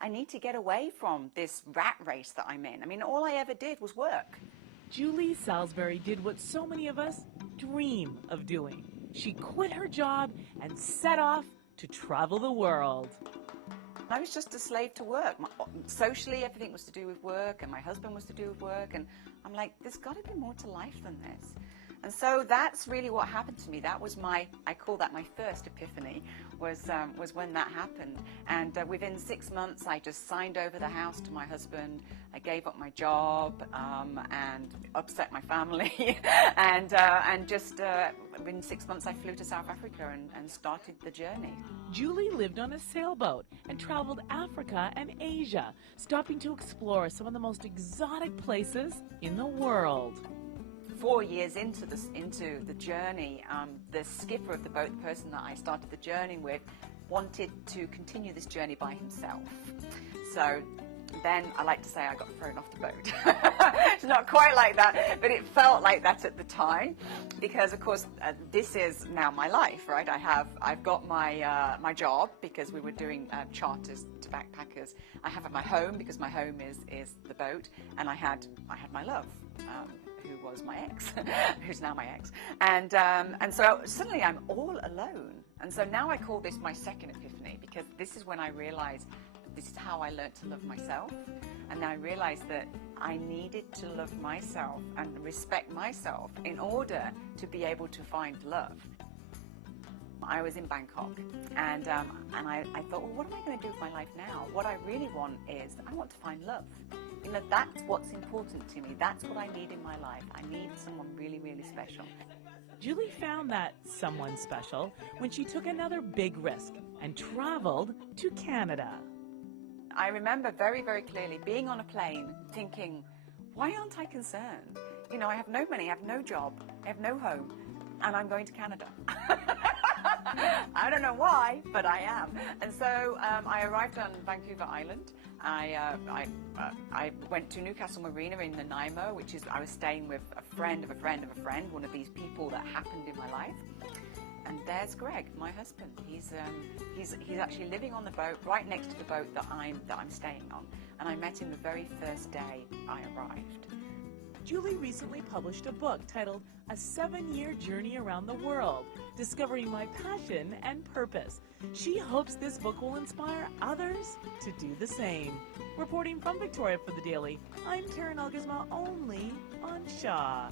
I need to get away from this rat race that I'm in. I mean, all I ever did was work. Julie Salisbury did what so many of us dream of doing. She quit her job and set off to travel the world. I was just a slave to work. Socially, everything was to do with work, and my husband was to do with work, and I'm like, there's got to be more to life than this. And so that's really what happened to me. That was I call that my first epiphany, was when that happened. And within 6 months, I just signed over the house to my husband. I gave up my job and upset my family. and just within 6 months, I flew to South Africa and started the journey. Julie lived on a sailboat and traveled Africa and Asia, stopping to explore some of the most exotic places in the world. 4 years into the journey, the skipper of the boat, the person that I started the journey with, wanted to continue this journey by himself. So then I like to say I got thrown off the boat. It's not quite like that, but it felt like that at the time, because of course this is now my life, right? I've got my job because we were doing charters to backpackers. I have my home because my home is the boat, and I had my love. Who was my ex, who's now my ex, and so suddenly I'm all alone, and so now I call this my second epiphany, because this is when I realized this is how I learned to love myself, and I realized that I needed to love myself and respect myself in order to be able to find love. I was in Bangkok, and I thought, well, what am I going to do with my life now? What I really want is, I want to find love. You know, that's what's important to me. That's what I need in my life. I need someone really, really special. Julie found that someone special when she took another big risk and traveled to Canada. I remember very, very clearly being on a plane thinking, why aren't I concerned? You know, I have no money, I have no job, I have no home, and I'm going to Canada. I don't know why, but I am. And so I arrived on Vancouver Island. I went to Newcastle Marina in Nanaimo, which is, I was staying with a friend of a friend of a friend, one of these people that happened in my life. And there's Greg, my husband. He's actually living on the boat, right next to the boat that I'm staying on. And I met him the very first day I arrived. Julie recently published a book titled A 7-Year Journey Around the World, Discovering My Passion and Purpose. She hopes this book will inspire others to do the same. Reporting from Victoria for The Daily, I'm Karen Elgersma, only on Shaw.